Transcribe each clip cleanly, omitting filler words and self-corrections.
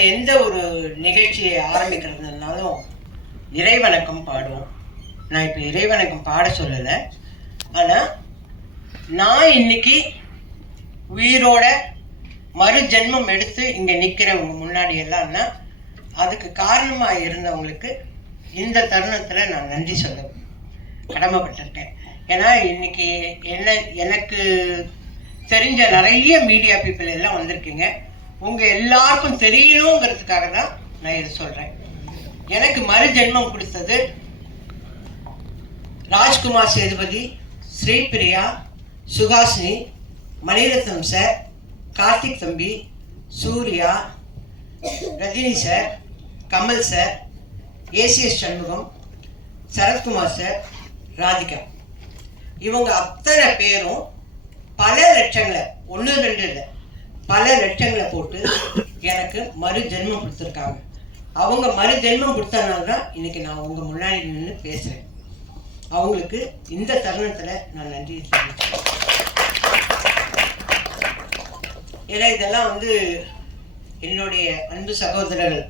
நம்ம எந்த ஒரு நிகழ்ச்சியை ஆரம்பிக்கிறதுனாலும் இறைவணக்கம் பாடுவோம். நான் இப்போ இறைவணக்கம் பாட சொல்லலை, ஆனால் நான் இன்னைக்கு உயிரோட மறு ஜென்மம் எடுத்து இங்கே நிற்கிறவங்க முன்னாடி எல்லாம்னா அதுக்கு காரணமாக இருந்தவங்களுக்கு இந்த தருணத்தில் நான் நன்றி சொல்ல கடமைப்பட்டிருக்கேன். ஏன்னா இன்னைக்கு எனக்கு தெரிஞ்ச நிறைய மீடியா பீப்புள் எல்லாம் வந்திருக்கீங்க. உங்கள் எல்லாருக்கும் தெரியணுங்கிறதுக்காக தான் நான் இதை சொல்கிறேன். எனக்கு மறு ஜென்மம் கொடுத்தது ராஜ்குமார் சேதுபதி, ஸ்ரீபிரியா, சுஹாசினி, மணிரத்னம் சார், கார்த்திக் தம்பி, Suriya, Rajini sir, Kamal sir, ACS Shanmugam, Sarathkumar sir, Radhika. இவங்க அத்தனை பேரும் பல லட்சங்களை, 1-2 இல்லை, பல லட்சங்களை போட்டு எனக்கு மறு ஜென்மம் கொடுத்துருக்காங்க. அவங்க மறு ஜென்மம் கொடுத்தனால தான் இன்னைக்கு நான் உங்க முன்னாடி நின்று பேசுறேன். அவங்களுக்கு இந்த தருணத்துல நான் நன்றி தெரிவிச்சேன். ஏன்னா இதெல்லாம் என்னுடைய அன்பு சகோதரர்கள்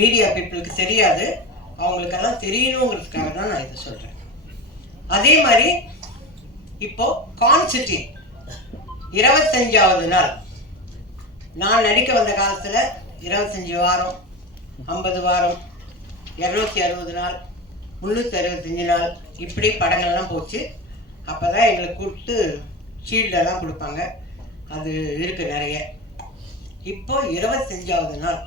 மீடியா பீப்புளுக்கு தெரியாது, அவங்களுக்கெல்லாம் தெரியணுங்கிறதுக்காக தான் நான் இதை சொல்றேன். அதே மாதிரி இப்போ கான்சிட்டி 25வது நாள். நான் நடிக்க வந்த காலத்துல 25 வாரம், 50 வாரம், 260 நாள், 365 நாள், இப்படி படங்கள்லாம் போச்சு. அப்போதான் எங்களுக்கு கூப்பிட்டு ஷீல்டெல்லாம் கொடுப்பாங்க. அது இருக்கு நிறைய. இப்போ 25வது நாள்.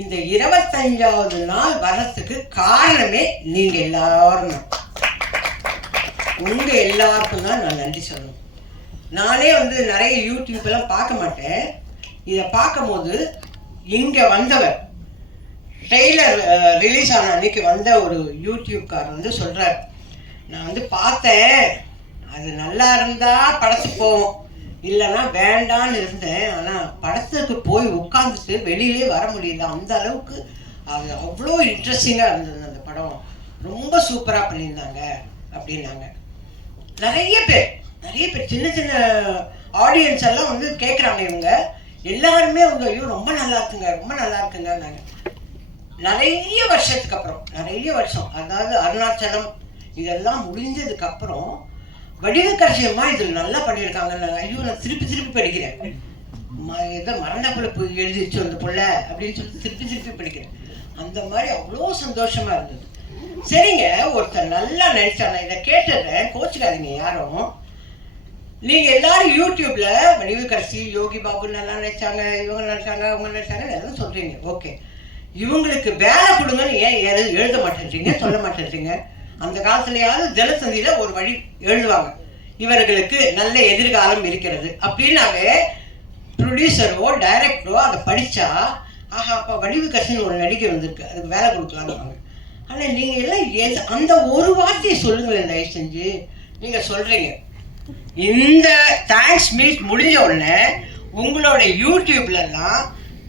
இந்த 25வது நாள் வர்றதுக்கு காரணமே நீங்க எல்லாரும் தான். உங்க எல்லாருக்கும் தான் நான் நன்றி சொல்லணும். நானே நிறைய யூடியூப் எல்லாம் பார்க்க மாட்டேன். இதை பார்க்கும் போது இங்க வந்தவர் ட்ரெய்லர் ரிலீஸ் ஆன அன்னைக்கு வந்த ஒரு யூடியூப்காரர் சொல்றாரு, நான் பார்த்தேன், அது நல்லா இருந்தா படத்துக்கு போவோம், இல்லைன்னா வேண்டான்னு இருந்தேன். ஆனால் படத்துக்கு போய் உட்காந்துட்டு வெளியிலே வர முடியல. அந்த அளவுக்கு அது அவ்வளோ இன்ட்ரெஸ்டிங்காக இருந்தது. அந்த படம் ரொம்ப சூப்பராக பண்ணியிருந்தாங்க அப்படின்னாங்க. நிறைய பேர் சின்ன சின்ன ஆடியன்ஸ் எல்லாம் கேட்குறாங்க. இவங்க எல்லாருமே ஐயோ ரொம்ப நல்லா இருக்குங்க, ரொம்ப நல்லா இருக்குங்க. நாங்கள் நிறைய வருஷத்துக்கு அப்புறம், நிறைய வருஷம், அதாவது அருணாச்சலம் இதெல்லாம் முடிஞ்சதுக்கு அப்புறம் வடிவக்கரசியம்மா இதில் நல்லா பண்ணியிருக்காங்க. ஐயோ நான் திருப்பி படிக்கிறேன். ஏதோ மரண பிழப்பு எழுதிச்சு அந்த பிள்ளை அப்படின்னு சொல்லி திருப்பி படிக்கிறேன். அந்த மாதிரி அவ்வளோ சந்தோஷமா இருந்தது. சரிங்க, ஒருத்தர் நல்லா நடிச்சாங்க. இதை கேட்டுறேன், கோச்சுக்காதீங்க யாரும். நீங்க எல்லாரும் யூடியூப்ல வடிவக்கரசி, யோகி பாபு நல்லா நடிச்சாங்க, இவங்க நடிச்சாங்க, அவங்க நடிச்சாங்க எல்லாம் சொல்றீங்க. ஓகே, இவங்களுக்கு வேலை கொடுங்கன்னு ஏன் எழுத மாட்டேன்றீங்க, சொல்ல மாட்டேன்றீங்க? அந்த காலத்துலயாவது தினத்தந்தியில ஒரு வழி எழுதுவாங்க, இவர்களுக்கு நல்ல எதிர்காலம் இருக்கிறது அப்படின்னாவே ப்ரொடியூசரோ டைரக்டரோ அதை படிச்சா ஆஹா அப்போ வடிவக்கரசின்னு ஒரு நடிகை வந்திருக்கு, அதுக்கு வேலை கொடுக்கலான்னு. ஆனால் நீங்க எல்லாம் அந்த ஒரு வார்த்தையை சொல்லுங்களேன் தயவு செஞ்சு. நீங்க சொல்றீங்க இந்த தேங்க்ஸ் மீட் முடிஞ்ச உடனே உங்களோட யூடியூப்லாம்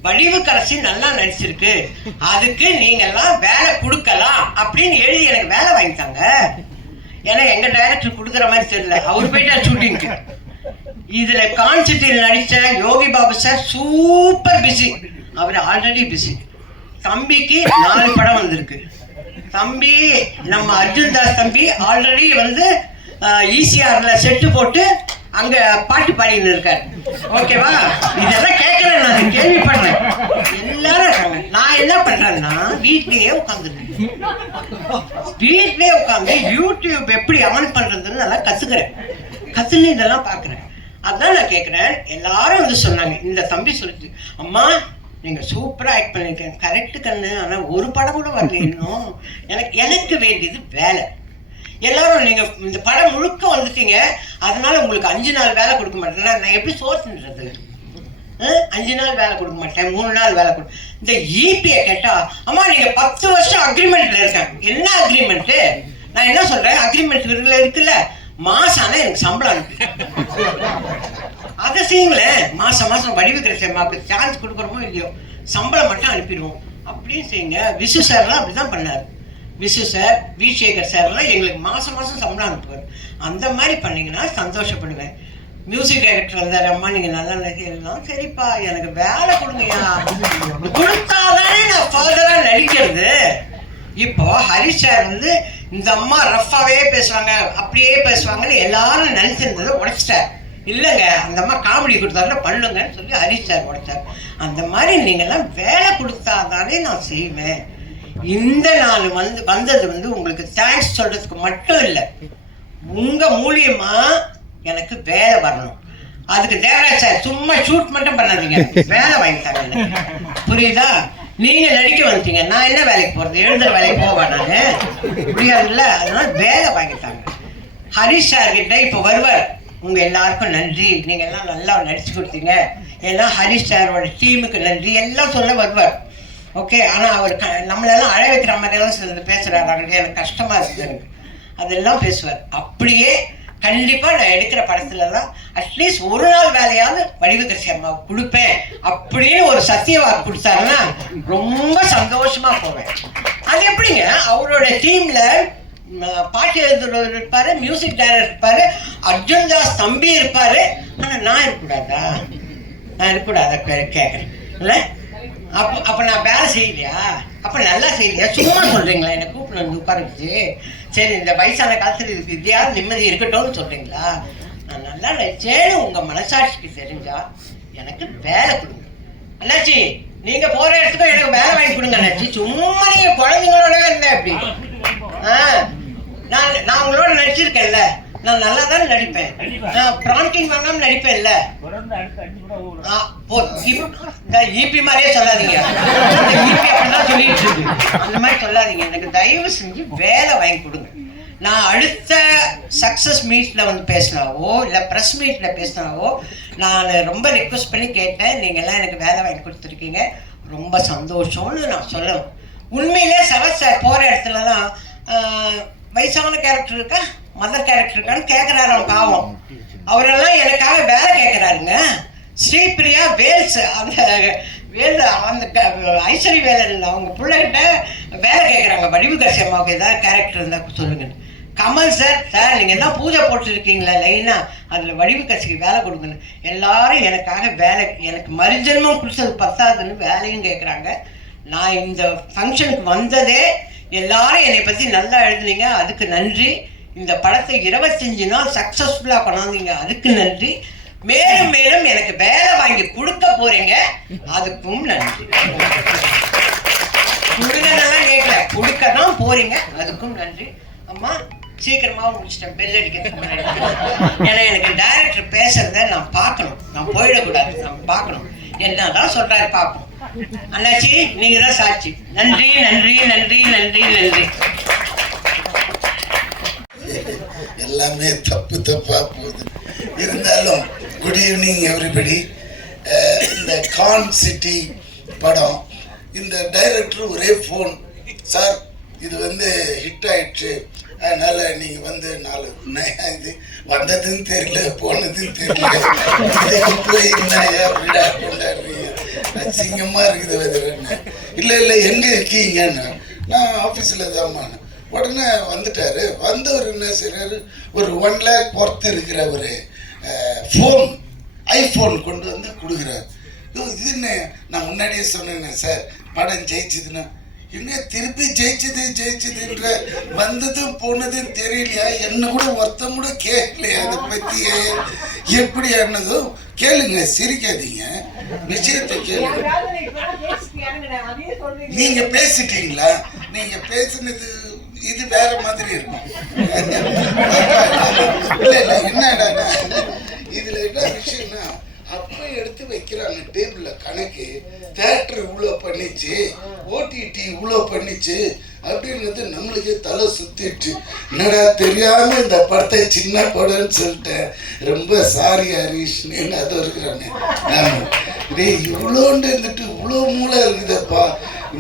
வடிவக்கரசி நல்லா நடிச்சிருக்கு, அதுக்கு நீங்கெல்லாம் வேலை கொடுக்கலாம் அப்படின்னு எழுதி எனக்கு வேலை வாங்கிட்டாங்க. ஏன்னா எங்க டைரக்டர் கொடுக்குற மாதிரி தெரியல, அவர் போயிட்டார் ஷூட்டிங்க்கு. இதுல கான்சிட்டியில் நடிச்ச Yogi Babu sir super busy, அவர் ஆல்ரெடி பிஸி. தம்பிக்கு 4 படம் வந்திருக்கு. தம்பி நம்ம அர்ஜுன் தாஸ் தம்பி ஆல்ரெடி ஈசிஆர்ல செட்டு போட்டு அங்க பாட்டு பாடின்னு இருக்காரு. ஓகேவா? இதெல்லாம் கேட்கறேன், நான் கேள்விப்படுறேன். எல்லாரும் இருக்காங்க. நான் என்ன பண்றேன்னா வீட்லயே உட்காந்துருக்கேன். வீட்லயே உட்காந்து யூடியூப் எப்படி ஆன் பண்றதுன்னு நல்லா கத்துன்னு இதெல்லாம் பாக்குறேன். அதான் நான் கேட்குறேன். எல்லாரும் சொன்னாங்க, இந்த தம்பி சொல்லிட்டு, அம்மா நீங்க சூப்பரா ஆக்ட் பண்ணிருக்கேன். கரெக்டு கண்ணு, ஆனா ஒரு படம் கூட வரல இன்னும். எனக்கு வேண்டியது வேலை. எல்லாரும் நீங்க இந்த படம் முழுக்க வந்துட்டீங்க, அதனால உங்களுக்கு 5 நாள் வேலை கொடுக்க மாட்டேன். நான் எப்படி சோர்த்துன்றது? 5 நாள் வேலை கொடுக்க மாட்டேன், 3 நாள் வேலை கொடு. இந்த ஈபியை கேட்டா, அம்மா நீங்க 10 வருஷம் அக்ரிமெண்ட்ல இருக்கேன். என்ன அக்ரிமெண்ட்? நான் என்ன சொல்றேன், அக்ரிமெண்ட் இருக்குல்ல, மாசம் ஆனா எனக்கு சம்பளம் அனுப்பி அதை செய்யுங்களேன். மாசம் வடிவக்கரசி அம்மாவுக்கு சான்ஸ் கொடுக்குறோமோ இல்லையோ, சம்பளம் மட்டும் அனுப்பிடுவோம் அப்படின்னு செய்யுங்க. விசு சார்லாம் அப்படிதான் பண்ணாரு. விசு சார், வி சேகர் சார்லாம் எங்களுக்கு மாசம் சம்பளம் அனுப்புவார். அந்த மாதிரி பண்ணீங்கன்னா சந்தோஷப்படுவேன். மியூசிக் டைரக்டர் வந்தார், அம்மா நீங்கள் நல்லா நடிக்கலாம். சரிப்பா எனக்கு வேலை கொடுங்கய்யா, கொடுத்தாதானே நான் ஃபர்தராக நடிக்கிறது. இப்போ ஹரிஷ் சார் வந்து இந்த அம்மா ரஃப்பாகவே பேசுவாங்க, அப்படியே பேசுவாங்கன்னு எல்லாரும் நினச்சிருந்ததை உடைச்சிட்டார். இல்லைங்க, அந்த அம்மா காமெடி கொடுத்தாருல பண்ணுங்கன்னு சொல்லி ஹரிஷ் சார் உடைச்சார். அந்த மாதிரி நீங்கள்லாம் வேலை கொடுத்தாதானே நான் செய்வேன். இந்த நாள் வந்தது வந்து உங்களுக்கு தேங்க்ஸ் சொல்கிறதுக்கு மட்டும் இல்லை, உங்கள் மூலியமாக எனக்கு வேலை வரணும். அதுக்கு தேவராஜ் சார் சும்மா ஷூட் மட்டும் பண்ணாதீங்க, வேலை வாங்கிட்டாங்க எனக்கு, புரியுதா? நீங்கள் நடிக்க வந்துட்டீங்க, நான் என்ன வேலைக்கு போகிறது? எழுதுகிற வேலைக்கு போவேன் நான், முடியாதுல்ல. அதனால வேலை வாங்கிட்டாங்க. ஹரிஷ் சார்கிட்ட இப்போ வருவார். உங்கள் எல்லாருக்கும் நன்றி, நீங்கள் எல்லாம் நல்லா நடிச்சு கொடுத்தீங்க, ஏன்னா ஹரிஷ் சாரோட டீமுக்கு நன்றி எல்லாம் சொல்ல வருவார். ஓகே, ஆனால் அவர் நம்மளெல்லாம் அழ வைக்கிற மாதிரியெல்லாம் சிலது பேசுகிறாங்க, எனக்கு கஷ்டமாக இருக்குது எனக்கு. அதெல்லாம் பேசுவார். அப்படியே கண்டிப்பாக நான் எடுக்கிற படத்துலலாம் அட்லீஸ்ட் ஒரு நாள் வேலையாவது வடிவுக்கரசி அம்மாவுக்கு கொடுப்பேன் அப்படின்னு ஒரு சத்திய வாக்கு கொடுத்தாருன்னா ரொம்ப சந்தோஷமாக போவேன். அது எப்படிங்க, அவரோட டீமில் பாட்டு எழுதுறவர் இருப்பார், மியூசிக் டைரக்டர் இருப்பார், அர்ஜுன் தாஸ் தம்பி இருப்பார். ஆனால் நான் இருக்கக்கூடாதா? நான் இருக்கக்கூடாதா கேட்குறேன் இல்லை? அப்போ நான் வேலை செய்யலையா? அப்போ நல்லா செய்யலையா? சும்மா சொல்கிறீங்களா? என்னை கூப்பிட்டு வந்து உட்காந்துச்சு, சரி இந்த வயசான காலத்தில் இதுக்கு இதையாவது நிம்மதி இருக்கட்டும்னு சொல்கிறீங்களா? நான் நல்லா நடிச்சேன்னு உங்கள் மனசாட்சிக்கு தெரிஞ்சா எனக்கு வேலை கொடுங்க அண்ணாச்சி. நீங்கள் போகிற இடத்துக்கும் எனக்கு வேலை வாங்கி கொடுங்க அண்ணாச்சி. சும்மா நீங்கள் குழந்தைங்களோடவே இல்லை அப்படி. நான் உங்களோட நடிச்சிருக்கேன்ல, நான் நல்லா தான் நடிப்பேன், நான் ப்ராம்ப்டிங் வாங்காமல் நடிப்பேன்ல. ஈபி மாதிரியே சொல்லாதீங்க, ஈபி அப்படிதான் சொல்லிட்டு இருக்கு, அந்த மாதிரி சொல்லாதீங்க. எனக்கு தயவு செஞ்சு வேலை வாங்கி கொடுங்க. நான் அடுத்த சக்ஸஸ் மீட்டில் வந்து பேசினாவோ இல்லை ப்ரெஸ் மீட்டில் பேசினாவோ நான் ரொம்ப ரிக்வெஸ்ட் பண்ணி கேட்டேன், நீங்கள்லாம் எனக்கு வேலை வாங்கி கொடுத்துருக்கீங்க, ரொம்ப சந்தோஷம்னு நான் சொல்லணும். உண்மையிலே சரத் சார் போகிற இடத்துலலாம் வயசான கேரக்டர் இருக்கா, மதர் கேரக்டர் இருக்கான்னு கேட்குறாரு பாவம். அவரெல்லாம் எனக்காக வேலை கேட்குறாருங்க. ஸ்ரீபிரியா வேல்ஸ், அந்த ஐஸ்வரி வேலன் அவங்க பிள்ளைகிட்ட வேலை கேட்குறாங்க, வடிவுக்கரசி அம்மாவுக்கு ஏதாவது கேரக்டர் இருந்தால் சொல்லுங்கன்னு. கமல் சார் நீங்கள் எல்லாம் பூஜை போட்டுருக்கீங்களா லைனா, அதில் வடிவுக்கரசிக்கு வேலை கொடுங்கன்னு எல்லாரும் எனக்காக வேலை, எனக்கு மறுஜன்மம் கொடுத்தது பத்தாதுன்னு வேலையும் கேட்குறாங்க. நான் இந்த ஃபங்க்ஷனுக்கு வந்ததே எல்லாரும் என்னை பற்றி நல்லா எழுதுனீங்க, அதுக்கு நன்றி. இந்த படத்தை 25 நாள் சக்ஸஸ்ஃபுல்லாக கொண்டாந்தீங்க, அதுக்கு நன்றி. மேலும் மேலும் எனக்கு வேலை வாங்கி கொடுக்க போறீங்க, அதுக்கும் நன்றி. கொடுங்கன்னெல்லாம் கேட்கல, கொடுக்க தான் போறீங்க, அதுக்கும் நன்றி. அம்மா சீக்கிரமாக முடிச்சிட்டேன், பெல் அடிக்கிறதுக்கு முன்னாடி. ஏன்னா எனக்கு டைரக்டர் பேசுறத நான் பார்க்கணும், நான் போயிடக்கூடாது, நான் பார்க்கணும், என்னதான் சொல்றாரு பார்ப்போம். அண்ணாச்சி நீங்க தான் சாட்சி. நன்றி நன்றி நன்றி நன்றி நன்றி. எல்லாமே தப்பா போகுது. இருந்தாலும் குட் ஈவினிங் எவ்ரிபடி. இந்த கான் சிட்டி படம், இந்த டைரக்டர் ஒரே ஃபோன், சார் இது வந்து ஹிட் ஆயிடுச்சு, அதனால நீங்க வந்து 4 இது வந்ததுன்னு தெரியல போனதுன்னு தெரியல, போய் என்ன கொண்டாடுறீங்க, அசிங்கமா இருக்குது வெதர்ன்னு. இல்லை எங்க இருக்கீங்கன்னு, நான் ஆஃபீஸில் தான்மா. உடனே வந்துட்டாரு. வந்தவர் என்ன செய்யறாரு, ஒரு 1 lakh ஒர்த்து இருக்கிற ஒரு ஃபோன், ஐஃபோன் கொண்டு வந்து கொடுக்குறாரு. இதுன்னு நான் முன்னாடியே சொன்னேன் சார், படம் ஜெயிச்சதுன்னா என்ன திருப்பி ஜெயிச்சதுன்ற வந்ததும் போனதும் தெரியலையா, என்ன கூட ஒருத்தம் கூட கேட்கலையா, அதை பத்தி எப்படி ஆனதும் கேளுங்க, சிரிக்காதீங்க, விஷயத்தை கேளுங்க. நீங்க பேசிட்டீங்களா? நீங்க பேசுனது இது வேற மாதிரி இருக்கும். இல்ல என்னடா இதுல என்ன விஷயம்னா, அப்ப எடுத்து வைக்கிறாங்க டேபிள்ல கணக்கு, தியேட்டர் இவ்வளோ பண்ணிச்சு, ஓடிடி இவ்வளோ பண்ணிச்சு அப்படின்றது நம்மளுக்கே தலை சுத்திட்டு, என்னடா தெரியாம இந்த படத்தை சின்ன படம்னு சொல்லிட்டேன், ரொம்ப சாரி ஹரிஷ்னு அது இருக்கிறானே. டேய் இவ்வளோண்டு இருந்துட்டு இவ்வளோ மூளை இருக்குதப்பா,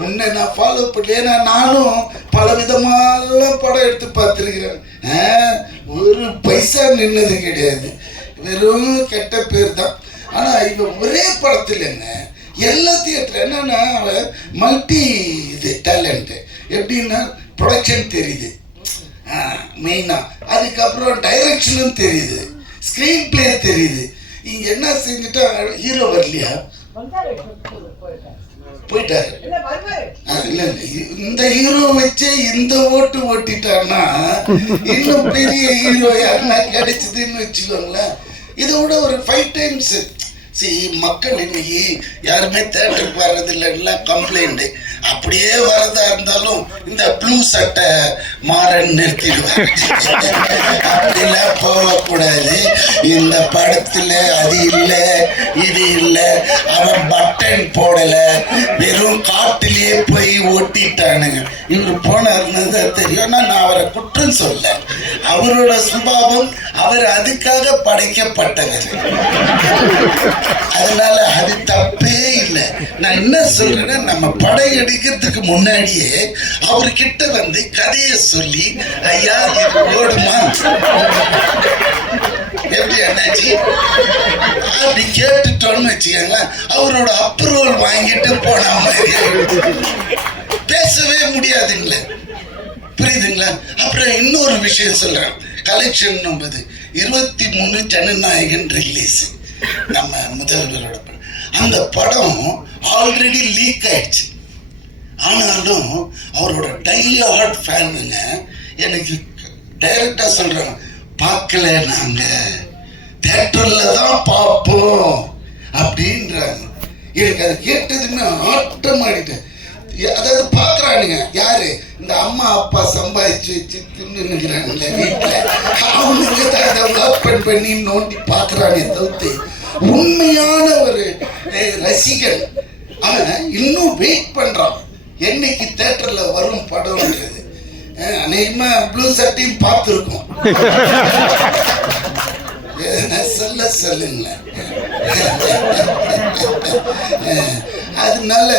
உன்னை நான் ஃபாலோ பண்ணல. ஏன்னா நானும் பல விதமாலாம் படம் எடுத்து பார்த்துருக்கிறேன், ஒரு பைசா நின்னது கிடையாது, வெறும் கெட்ட பேர் தான். ஆனால் இவன் ஒரே படத்தில் என்ன எல்லா தியேட்டர் என்னன்னா மல்டி இது டேலண்ட்டு, எப்படின்னா ப்ரொடக்ஷன் தெரியுது மெயினாக, அதுக்கப்புறம் டைரக்ஷனும் தெரியுது, ஸ்கிரீன் பிளே தெரியுது. இங்க என்ன செஞ்சுட்டா ஹீரோ வரலையா? போயிட்டாரு. இல்ல இந்த ஹீரோ வச்சே இந்த ஓட்டு ஓட்டிட்டான்னா இன்னும் பெரிய ஹீரோ யாருன்னா கிடைச்சதுன்னு வச்சுக்கோங்களேன். இதோட ஒரு 5 டைம்ஸ். மக்கள் இன்னைக்கு யாருமே தேட்டருக்கு வர்றதில்லை, எல்லாம் கம்ப்ளைண்ட். அப்படியே வரதா இருந்தாலும் இந்த ப்ளூ சட்டை மாறன்னு நிறுத்திடுவாங்க. அப்படிலாம் போகக்கூடாது. இந்த படத்துல அது இல்லை இது இல்லை, அவன் பட்டன் போடல, வெறும் காட்டிலேயே போய் ஒட்டிட்டானுங்க. இவர் போனாருன்னு தான் தெரியும். நான் அவரை குற்றம் சொல்ல, அவரோட சுபாவம், அவர் அதுக்காக படைக்கப்பட்டவர். அதனால அது தப்பே இல்லை. நான் என்ன சொல்றேன்னா, நம்ம படம் எடுக்கிறதுக்கு முன்னாடியே அவர்கிட்ட வந்து கதையை சொல்லி, ஐயா இது ஓடுமா எப்படி அண்ணாச்சி அப்படி கேட்டுட்டோன்னு வச்சுக்கோங்களேன், அவரோட அப்ரூவல் வாங்கிட்டு போன மாதிரி பேசவே முடியாதுங்களே. புரியுதுங்களா? அப்புறம் இன்னொரு விஷயம் சொல்றேன். கலெக்ஷன் 23 ஜனநாயகன் ரிலீஸ், நம்ம முதல்வரோட படம். அந்த படம் ஆல்ரெடி லீக் ஆயிடுச்சு. ஆனாலும் அவரோட டை-ஹார்ட் ஃபேனுங்க எனக்கு டைரக்டா சொல்றாங்க, பார்க்கல, நாங்க தியேட்டர்ல தான் பார்ப்போம் அப்படின்றாங்க. எனக்கு அதை கேட்டதுன்னா ஆட்டம் ஆடிட்டேன். அதாவது பாக்குறானுங்க யாரு, இந்த அம்மா அப்பா சம்பாதிச்சு வச்சு தின்னுங்கிறானுங்களே வீட்டுல, அவனுங்க தான் ஓப்பன் பண்ணி நோண்டி பாக்குறானே தவிர்த்து உண்மையான ஒரு ரசிகன் அவன் இன்னும் வெயிட் பண்றான் என்னைக்கு தியேட்டர்ல வரும் படம்ன்றது. அநேகமா ப்ளூ சட்டையும் பார்த்துருக்கோம். சொல்லுங்களேன். அதனால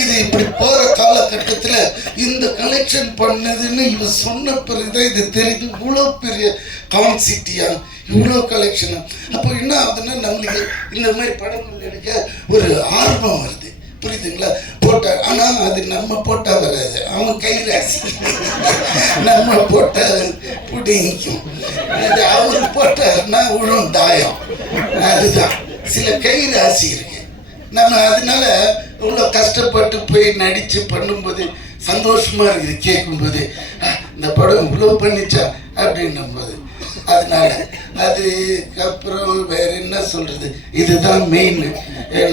இது இப்படி போற காலகட்டத்துல இந்த கலெக்ஷன் பண்ணதுன்னு இவன் சொன்ன பிறகுதான் இது தெரியுது. இவ்வளவு பெரிய கான்சிட்டியா, இவ்வளவு கலெக்ஷனா. அப்போ என்ன ஆகுதுன்னா, நம்மளுக்கு இந்த மாதிரி படங்கள் எடுக்க ஒரு ஆர்வம் வருது. புரியுதுங்களா? போட்டா, ஆனா அது நம்ம போட்டா வராது, அவன் கை ராசி. நம்ம போட்டா புடிக்கும், அது அவரு போட்டாருன்னா உழும் தாயம். அதுதான் சில கை ராசி இருக்கு. நம்ம அதனால இவ்வளோ கஷ்டப்பட்டு போய் நடிச்சு பண்ணும்போது சந்தோஷமா இருக்குது. கேட்கும்போது இந்த படம் இவ்வளோ பண்ணிச்சா அப்படின்னும் போது, அதனால அதுக்கப்புறம் வேற என்ன சொல்றது, இதுதான் மெயின்.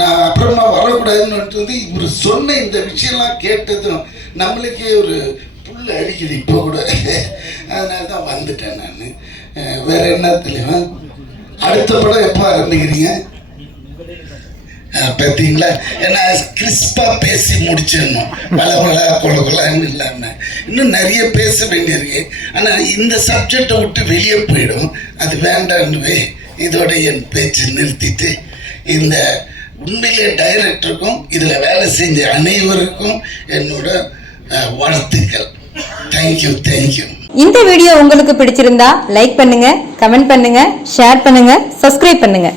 நான் அப்புறமா வரக்கூடாதுன்னு இவர் சொன்ன இந்த விஷயம்லாம் கேட்டதும் நம்மளுக்கே ஒரு புல் அடிக்குது இப்போ கூட. அதனால தான் வந்துட்டேன் நான். வேற என்ன தெரியுமா, அடுத்த படம் எப்போ ஆரம்பிக்கிறீங்க? பார்த்தீங்களா? ஏன்னா கிறிஸ்பா பேசி முடிச்சிடணும், வளவளா கொலகொலான்னு இல்லாம இன்னும் நிறைய பேச வேண்டியிருக்கு. ஆனா இந்த சப்ஜெக்டை விட்டு வெளியே போயிடும், அது வேண்டான்னு இதோட என் பேச்சு நிறுத்திட்டு, இந்த உண்மையிலே டைரக்டருக்கும் இதுல வேலை செஞ்ச அனைவருக்கும் என்னோட வாழ்த்துக்கள். Thank you thank you. இந்த வீடியோ உங்களுக்கு பிடிச்சிருந்தா லைக் பண்ணுங்க, கமெண்ட் பண்ணுங்க, ஷேர் பண்ணுங்க, சப்ஸ்கிரைப் பண்ணுங்க.